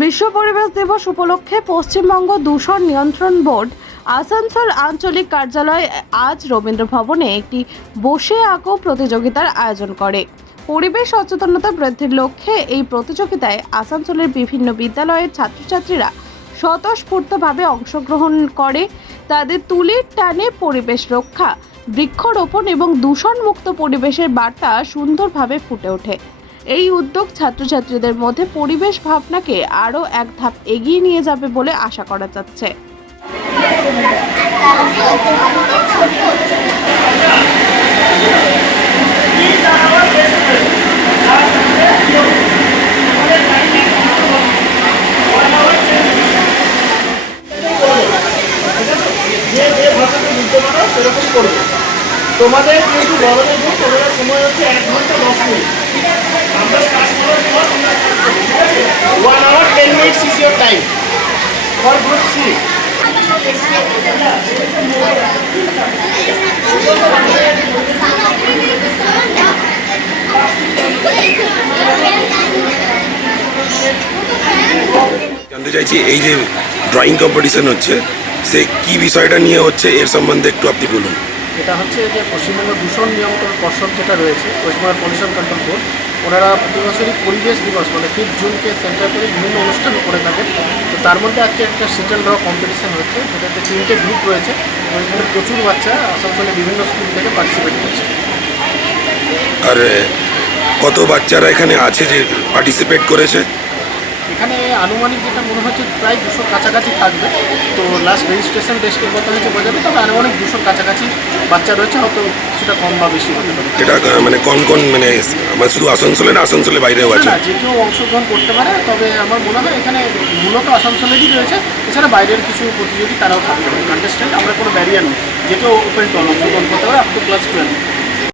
বিশ্ব পরিবেশ দিবস উপলক্ষে পশ্চিমবঙ্গ দূষণ নিয়ন্ত্রণ বোর্ড আসানসোল আঞ্চলিক কার্যালয় আজ রবীন্দ্র ভবনে একটি বসে আঁকো প্রতিযোগিতার আয়োজন করে। পরিবেশ সচেতনতা বৃদ্ধির লক্ষ্যে এই প্রতিযোগিতায় আসানসোলের বিভিন্ন বিদ্যালয়ের ছাত্রছাত্রীরা স্বতঃস্ফূর্তভাবে অংশগ্রহণ করে। তাদের তুলির টানে পরিবেশ রক্ষা, বৃক্ষরোপণ এবং দূষণমুক্ত পরিবেশের বার্তা সুন্দরভাবে ফুটে ওঠে। এই উদ্যোগ ছাত্রছাত্রীদের মধ্যে পরিবেশ ভাবনাকে আরও এক ধাপ এগিয়ে নিয়ে যাবে বলে আশা করা যাচ্ছে। তোমাদের কিন্তু গরমের দিন তোমাদের সময় হচ্ছে এক ঘণ্টা দশ মিনিট আমরা স্টার্ট করার পর one minutes is your time for group C জানতে চাইছি এই যে ড্রয়িং কম্পিটিশন হচ্ছে সে কি বিষয়টা নিয়ে হচ্ছে এর সম্বন্ধে একটু আপনি বলুন। এটা হচ্ছে যে পশ্চিমবঙ্গ দূষণ নিয়ন্ত্রণ পর্ষদ যেটা রয়েছে ওয়েস্টবেঙ্গল পলিউশন কন্ট্রোল বোর্ড ওনারা প্রতি বছরই পরিবেশ দিবস মানে ফিফথ জুনকে সেন্টার করে বিভিন্ন অনুষ্ঠান করে থাকে তো তার মধ্যে আজকে একটা সিটেল ড্র কম্পিটিশান হচ্ছে। সেটাতে তিনটে গ্রুপ রয়েছে। এখানে প্রচুর বাচ্চা আসানসোলে বিভিন্ন স্কুল থেকে পার্টিসিপেট করছে। আর, কত বাচ্চারা এখানে আছে যে পার্টিসিপেট করেছে? এখানে আনুমানিক যেটা মনে হচ্ছে প্রায় দুশোর কাছাকাছি থাকবে। তো লাস্ট রেজিস্ট্রেশন ডেস্কের কথা হচ্ছে বোঝাবে তবে আনুমানিক দুশোর কাছাকাছি বাচ্চা রয়েছে হয়তো কিছুটা কম বা বেশি হতে পারে। এটা মানে কোন কোন মানে আমার শুধু আসানসোলে না আসানসোলে বাইরেও আছে না যে কেউ অংশগ্রহণ করতে পারে তবে আমার মনে হয় এখানে মূলত আসানসোলেরই রয়েছে। এছাড়া বাইরের কিছু প্রতিযোগী তারাও থাকতে পারে। কন্টেস্টেন্ট আমরা কোনো ব্যারিয়ার নেই। যে কেউ ওপেন টু অংশগ্রহণ করতে পারে আপ টু ক্লাস টুয়েলভ